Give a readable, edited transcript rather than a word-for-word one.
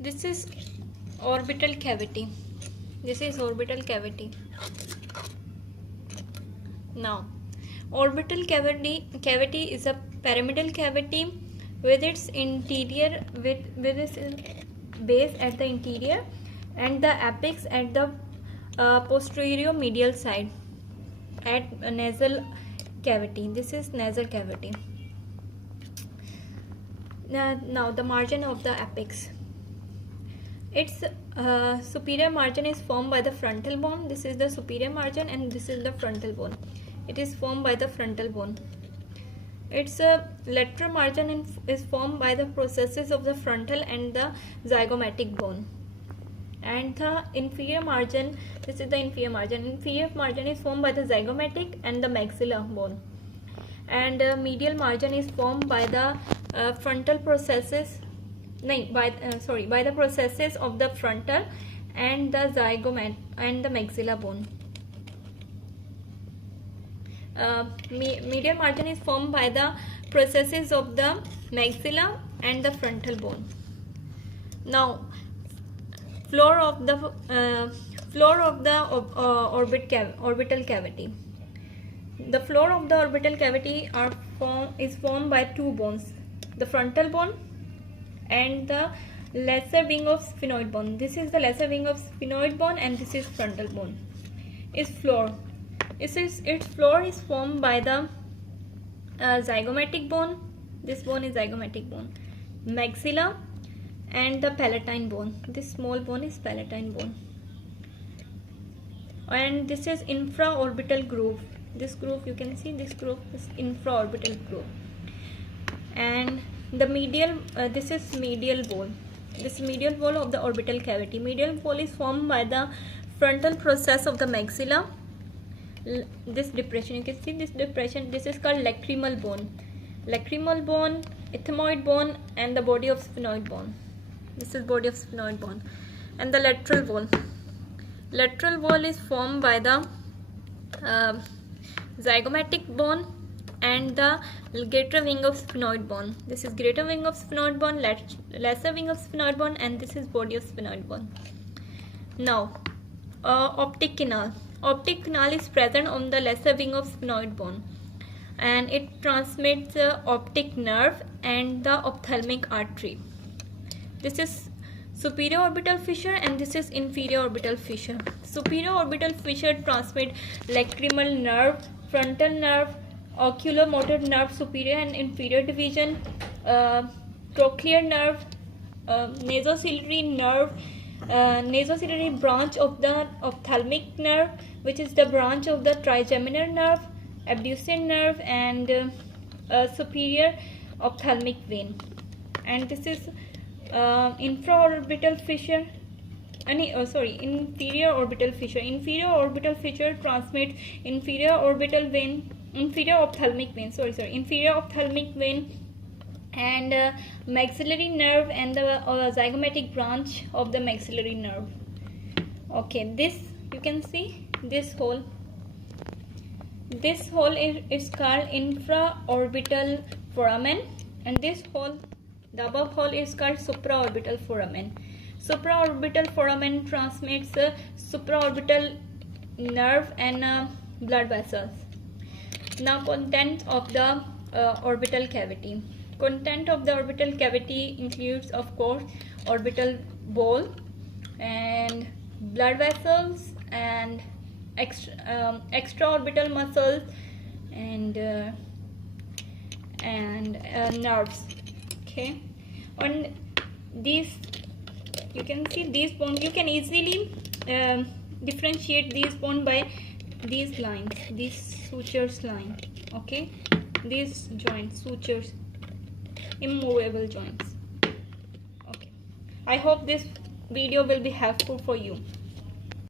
This is orbital cavity. This is orbital cavity. Now, orbital cavity is a pyramidal cavity with its interior with its base at the interior and the apex at the posterior medial side at nasal cavity. This is nasal cavity. Now the margin of the apex. Its superior margin is formed by the frontal bone. This is the superior margin and this is the frontal bone. It is formed by the frontal bone. Its lateral margin is formed by the processes of the frontal and the zygomatic bone. And the inferior margin, this is the inferior margin. Inferior margin is formed by the zygomatic and the maxilla bone. And medial margin is formed by the frontal processes. By the processes of the frontal and the zygomatic and the maxilla bone. Medial margin is formed by the processes of the maxilla and the frontal bone. Now, floor of the orbital cavity. The floor of the orbital cavity is formed by two bones: the frontal bone and the lesser wing of sphenoid bone. This is the lesser wing of sphenoid bone and this is frontal bone. Its floor. Its floor is formed by the zygomatic bone. This bone is zygomatic bone. Maxilla and the palatine bone. This small bone is palatine bone. And this is infra-orbital groove. This groove, you can see this groove is infra-orbital groove. And the medial, this is medial wall. This medial wall of the orbital cavity. Medial wall is formed by the frontal process of the maxilla. This depression, you can see this depression. This is called lacrimal bone. Lacrimal bone, ethmoid bone, and the body of sphenoid bone. This is body of sphenoid bone. And the lateral wall. Lateral wall is formed by the zygomatic bone and the greater wing of sphenoid bone. This is greater wing of sphenoid bone, lesser wing of sphenoid bone, and this is body of sphenoid bone. Now, optic canal. Optic canal is present on the lesser wing of sphenoid bone, and it transmits the optic nerve and the ophthalmic artery. This is superior orbital fissure and this is inferior orbital fissure. Superior orbital fissure transmit lacrimal nerve, frontal nerve, occulomotor nerve, superior and inferior division, trochlear nerve, nasociliary nerve, nasociliary branch of the ophthalmic nerve, which is the branch of the trigeminal nerve, abducent nerve, and superior ophthalmic vein. And this is infra-orbital fissure. Inferior orbital fissure. Inferior orbital fissure transmits inferior orbital vein, inferior ophthalmic vein. Inferior ophthalmic vein and maxillary nerve and the zygomatic branch of the maxillary nerve. Okay, this you can see this hole. This hole is called infra-orbital foramen, and this hole, the above hole, is called supra-orbital foramen. Supra-orbital foramen transmits supra-orbital nerve and blood vessels. Now, content of the orbital cavity. Content of the orbital cavity includes, of course, orbital ball and blood vessels and extra-orbital muscles and nerves. Okay, on these you can see these bones. You can easily differentiate these bones by these lines, these sutures line. Okay, these joints, sutures, immovable joints. Okay, I hope this video will be helpful for you.